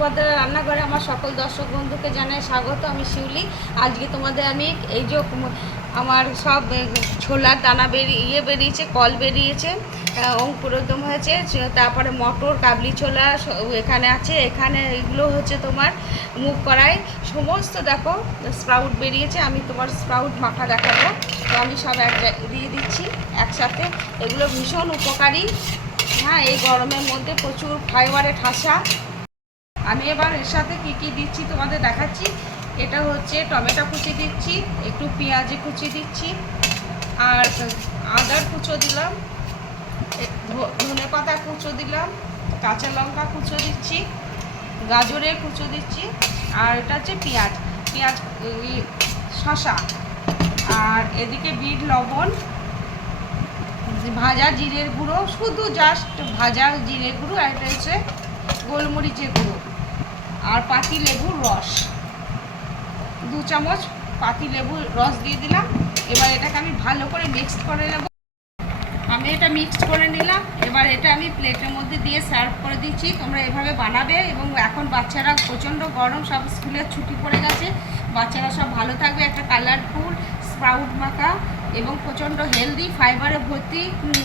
বদরা রান্নাঘরে আমার সকল দর্শক বন্ধুকে জানাই স্বাগত। আমি শিউলি। আজকে তোমাদের আমি এই যে আমার সব ছোলার দানা বেরিয়েছে, কল বেরিয়েছে, অঙ্কুরোদম হয়েছে, তারপরে মটর, কাবলি ছোলা এখানে আছে। এখানে এগুলো হচ্ছে তোমার মুগ কড়াই সমস্ত দেখো স্প্রাউট বেরিয়েছে। আমি তোমার স্প্রাউট মাখা দেখাবো। তো আমি সব দিয়ে দিচ্ছি একসাথে। এগুলো ভীষণ উপকারী। হ্যাঁ, এই গরমের মধ্যে প্রচুর ফাইবারে ঠাসা। আমি এবার এর সাথে কী কী দিচ্ছি তোমাদের দেখাচ্ছি। এটা হচ্ছে টমেটো কুচি দিচ্ছি, একটু পেঁয়াজি কুচি দিচ্ছি, আর আদার কুচো দিলাম, ধনে পাতা কুচো দিলাম, কাঁচা লঙ্কা কুচো দিচ্ছি, গাজরের কুচো দিচ্ছি, আর এটা হচ্ছে পেঁয়াজ, শসা, আর এদিকে বিট লবণ, ভাজা জিরের গুঁড়ো, শুধু জাস্ট ভাজা জিরের গুঁড়ো, আর এটা হচ্ছে গোলমরিচের গুঁড়ো, আর পাতি লেবুর রস, 2 চামচ পাতি লেবুর রস দিয়ে দিলাম। এবার এটাকে আমি ভালো করে মিক্সড করে নেব। আমি এটা মিক্সড করে নিলাম। এবার এটা আমি প্লেটের মধ্যে দিয়ে সার্ভ করে দিচ্ছি। তোমরা এভাবে বানাবে। এবং এখন বাচ্চারা প্রচণ্ড গরম, সব স্কুলের ছুটি পড়ে গেছে, বাচ্চারা সব ভালো থাকবে। একটা কালারফুল স্প্রাউট মাখা এবং প্রচণ্ড হেলদি, ফাইবারে ভর্তি,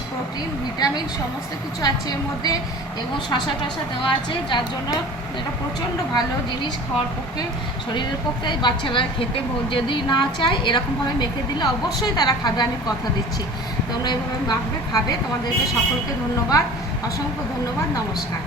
প্রোটিন, ভিটামিন সমস্ত কিছু আছে এর মধ্যে, এবং শসা টসা দেওয়া আছে, যার জন্য এটা প্রচণ্ড ভালো জিনিস খাওয়ার পক্ষে, শরীরের পক্ষে। বাচ্চারা খেতে যদি না চায়, এরকমভাবে মেখে দিলে অবশ্যই তারা খাবে, আমি কথা দিচ্ছি। তোমরা এইভাবে মাখবে, খাবে। তোমাদেরকে সকলকে ধন্যবাদ, অসংখ্য ধন্যবাদ, নমস্কার।